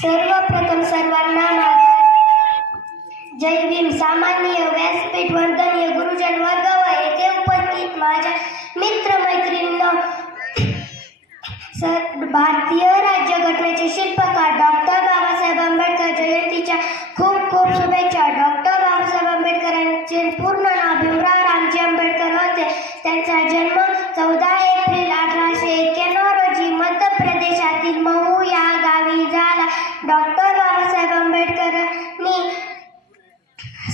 सर्वप्रथम सर्वांना जय भीम. सामान्य व्यासपीठ वर्धनीय गुरुजन वर्ग व येथे उपस्थित माझ्या मित्र मैत्रिणींनो सर भारतीय राज्यघटनेचे शिल्पकार डॉक्टर बाबासाहेब आंबेडकर जयंतीच्या खूप खूप शुभेच्छा. डॉक्टर बाबासाहेब आंबेडकरांचे पूर्ण नाव भीमराव रामजी आंबेडकर होते. त्यांचा जन्म डॉक्टर बाबासाहेब आंबेडकरांनी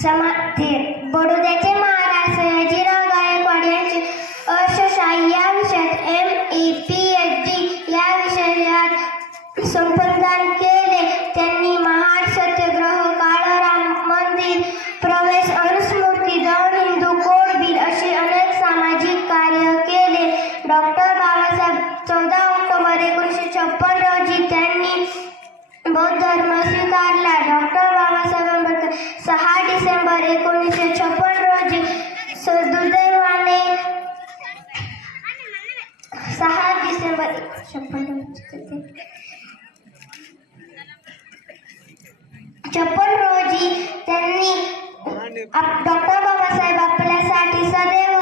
समाधी. बडोद्याचे महाराज सयाजीराव गायकवाड यांचे अर्थशाही या विषयात M E P H D या विषयात संपादन एकोणीसशे छप्पन रोजी सदुदैवाने दुर्दैवाने सहा डिसेंबर छप्पन छप्पन रोजी त्यांनी डॉक्टर बाबासाहेब आपल्यासाठी सदैव